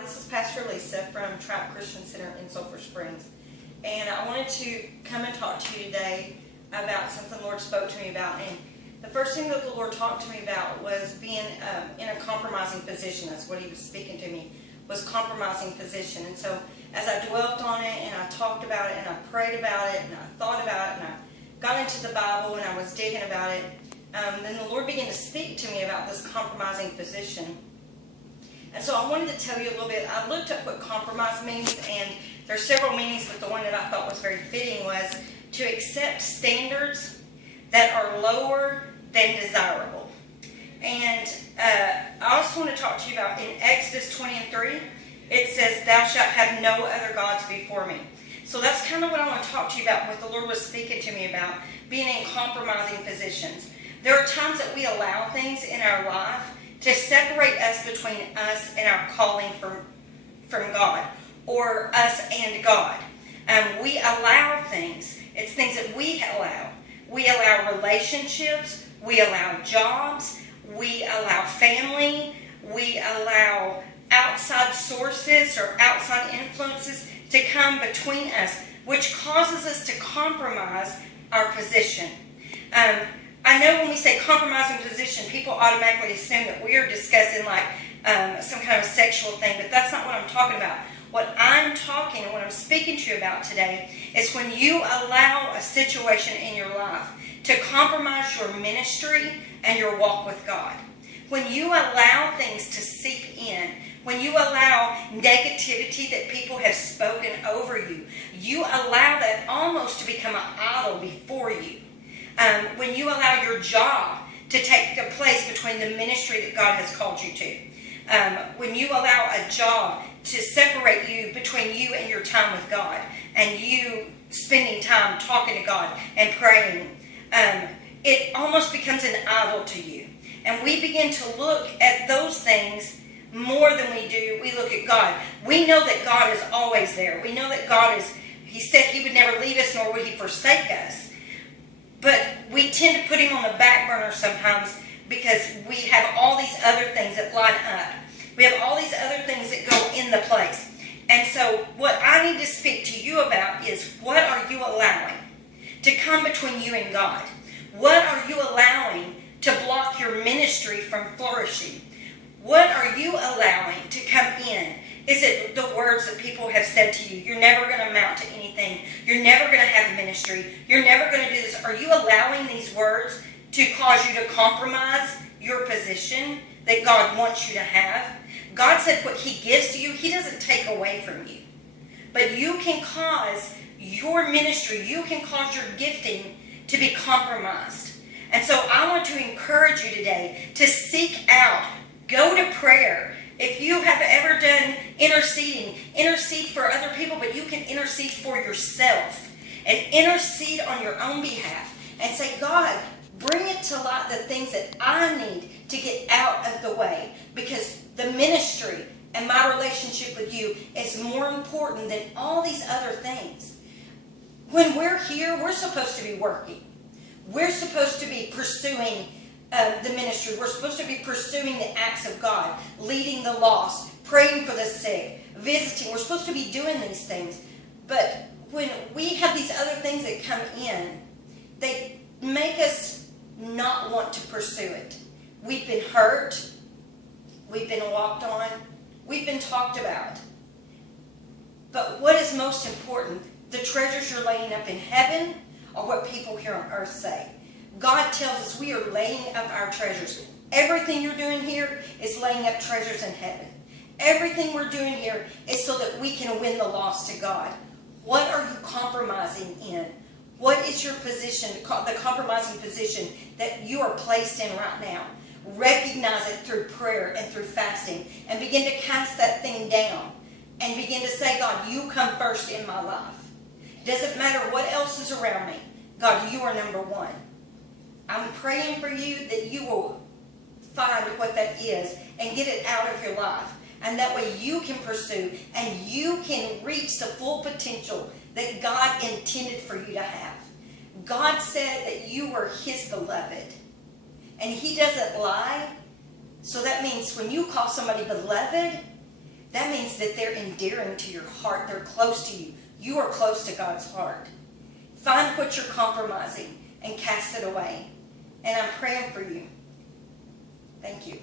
This is Pastor Lisa from Tribe Christian Center in Sulphur Springs. And I wanted to come and talk to you today about something the Lord spoke to me about. And the first thing that the Lord talked to me about was being in a compromising position. That's what He was speaking to me, was compromising position. And so as I dwelt on it and I talked about it and I prayed about it and I thought about it and I got into the Bible and I was digging about it, then the Lord began to speak to me about this compromising position. And so I wanted to tell you a little bit. I looked up what compromise means, and there's several meanings, but the one that I thought was very fitting was to accept standards that are lower than desirable. And I also want to talk to you about in Exodus 20:3, it says, "Thou shalt have no other gods before me." So that's kind of what I want to talk to you about, what the Lord was speaking to me about, being in compromising positions. There are times that we allow things in our life to separate us between us and our calling from God, or us and God. We allow things. It's things that we allow. We allow relationships. We allow jobs. We allow family. We allow outside sources or outside influences to come between us, which causes us to compromise our position. I know when we say compromising position, people automatically assume that we are discussing like some kind of sexual thing, but that's not what I'm talking about. What I'm talking and what I'm speaking to you about today is when you allow a situation in your life to compromise your ministry and your walk with God. When you allow things to seep in, when you allow negativity that people have spoken over you, you allow that almost to become an idol before you. When you allow your job to take a place between the ministry that God has called you to. When you allow a job to separate you between you and your time with God and you spending time talking to God and praying, it almost becomes an idol to you. And we begin to look at those things more than we look at God. We know that God is always there. We know that God is, He said He would never leave us nor would He forsake us. But we tend to put Him on the back burner sometimes because we have all these other things that line up. We have all these other things that go in the place. And so what I need to speak to you about is, what are you allowing to come between you and God? What are you allowing to block your ministry from flourishing? What are you allowing to come in? Is it the words that people have said to you? You're never going to amount to anything. You're never going to have a ministry. You're never going to do this. Are you allowing these words to cause you to compromise your position that God wants you to have? God said what He gives to you, He doesn't take away from you. But you can cause your ministry, you can cause your gifting to be compromised. And so I want to encourage you today to seek out, go to prayer. If you have ever done interceding, intercede for other people, but you can intercede for yourself and intercede on your own behalf and say, God, bring it to light the things that I need to get out of the way, because the ministry and my relationship with you is more important than all these other things. When we're here, we're supposed to be working. We're supposed to be pursuing the ministry. We're supposed to be pursuing the acts of God, leading the lost, praying for the sick, visiting. We're supposed to be doing these things. But when we have these other things that come in, they make us not want to pursue it. We've been hurt. We've been walked on. We've been talked about. But what is most important, the treasures you're laying up in heaven or what people here on earth say? God tells us we are laying up our treasures. Everything you're doing here is laying up treasures in heaven. Everything we're doing here is so that we can win the lost to God. What are you compromising in? What is your position, the compromising position that you are placed in right now? Recognize it through prayer and through fasting, and begin to cast that thing down and begin to say, God, you come first in my life. Doesn't matter what else is around me. God, you are number one. I'm praying for you that you will find what that is and get it out of your life. And that way you can pursue and you can reach the full potential that God intended for you to have. God said that you were His beloved. And He doesn't lie. So that means when you call somebody beloved, that means that they're endearing to your heart. They're close to you. You are close to God's heart. Find what you're compromising and cast it away. And I'm praying for you. Thank you.